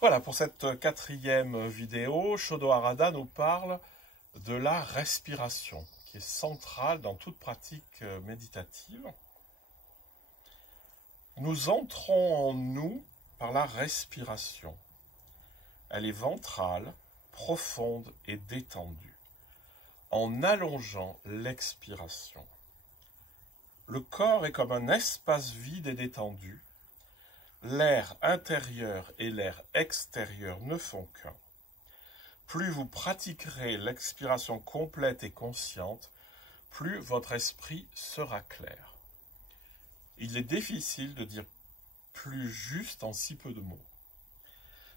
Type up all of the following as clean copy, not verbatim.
Voilà, pour cette quatrième vidéo, Shodo Harada nous parle de la respiration, qui est centrale dans toute pratique méditative. Nous entrons en nous par la respiration. Elle est ventrale, profonde et détendue, en allongeant l'expiration. Le corps est comme un espace vide et détendu. L'air intérieur et l'air extérieur ne font qu'un. Plus vous pratiquerez l'expiration complète et consciente, plus votre esprit sera clair. Il est difficile de dire plus juste en si peu de mots.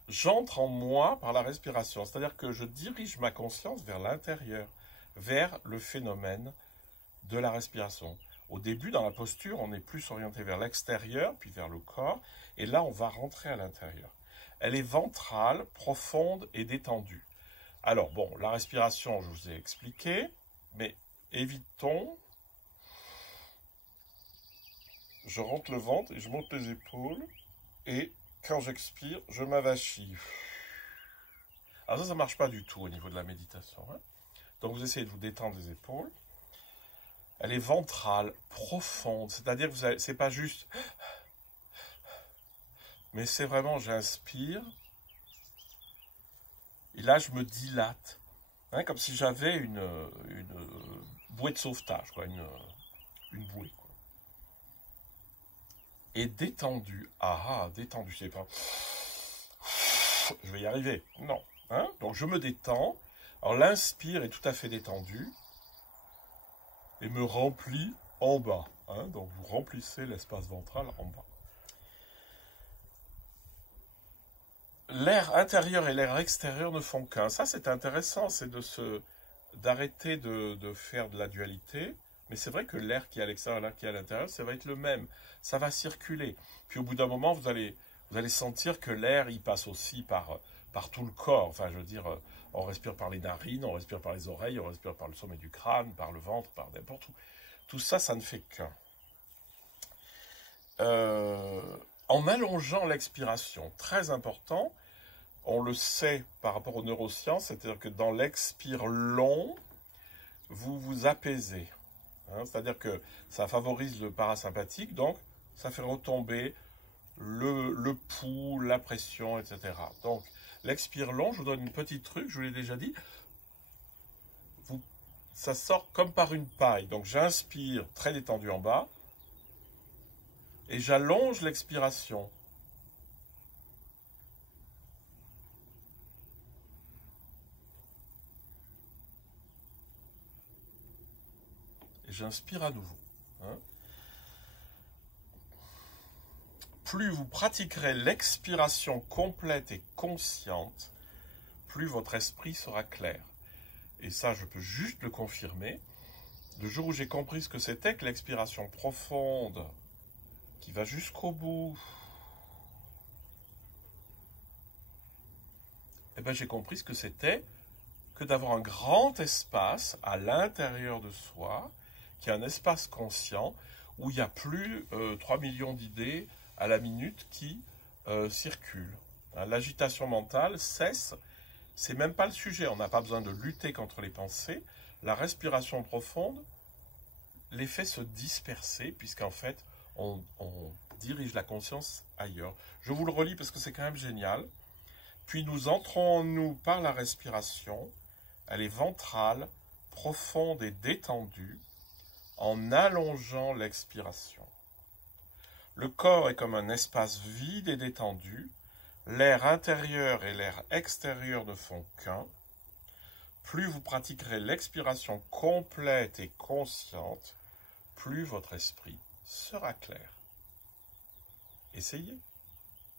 J'entre en moi par la respiration, c'est-à-dire que je dirige ma conscience vers l'intérieur, vers le phénomène de la respiration. Au début, dans la posture, on est plus orienté vers l'extérieur, puis vers le corps, et là, on va rentrer à l'intérieur. Elle est ventrale, profonde et détendue. Alors, bon, la respiration, je vous ai expliqué, mais évitons. Je rentre le ventre et je monte les épaules, et quand j'expire, je m'avachis. Alors ça ne marche pas du tout au niveau de la méditation. Donc, vous essayez de vous détendre les épaules. Elle est ventrale, profonde, c'est-à-dire que c'est pas juste, mais c'est vraiment j'inspire, et là je me dilate, comme si j'avais une bouée de sauvetage, quoi, une bouée. Quoi. Et détendu, détendu, c'est pas, je vais y arriver, non, donc je me détends, alors l'inspire est tout à fait détendu, et me remplit en bas. Donc vous remplissez l'espace ventral en bas. L'air intérieur et l'air extérieur ne font qu'un. Ça c'est intéressant, c'est d'arrêter de faire de la dualité. Mais c'est vrai que l'air qui est à l'extérieur et l'air qui est à l'intérieur, ça va être le même. Ça va circuler. Puis au bout d'un moment, vous allez sentir que l'air, il passe aussi par tout le corps. Enfin, je veux dire, on respire par les narines, on respire par les oreilles, on respire par le sommet du crâne, par le ventre, par n'importe où. Tout ça, ça ne fait qu'un. En allongeant l'expiration, très important, on le sait par rapport aux neurosciences, c'est-à-dire que dans l'expire long, vous vous apaisez. C'est-à-dire que ça favorise le parasympathique, donc ça fait retomber le pouls, la pression, etc. Donc, l'expire long, je vous donne une petite truc, je vous l'ai déjà dit, ça sort comme par une paille. Donc, j'inspire très détendu en bas, et j'allonge l'expiration. Et j'inspire à nouveau. Plus vous pratiquerez l'expiration complète et consciente, plus votre esprit sera clair. Et ça, je peux juste le confirmer. Le jour où j'ai compris ce que c'était que l'expiration profonde, qui va jusqu'au bout, j'ai compris ce que c'était que d'avoir un grand espace à l'intérieur de soi, qui est un espace conscient, où il y a plus 3 millions d'idées à la minute qui circulent. L'agitation mentale cesse, c'est même pas le sujet, on n'a pas besoin de lutter contre les pensées. La respiration profonde les fait se disperser, puisqu'en fait, on dirige la conscience ailleurs. Je vous le relis parce que c'est quand même génial. Puis nous entrons en nous par la respiration, elle est ventrale, profonde et détendue, en allongeant l'expiration. Le corps est comme un espace vide et détendu. L'air intérieur et l'air extérieur ne font qu'un. Plus vous pratiquerez l'expiration complète et consciente, plus votre esprit sera clair. Essayez.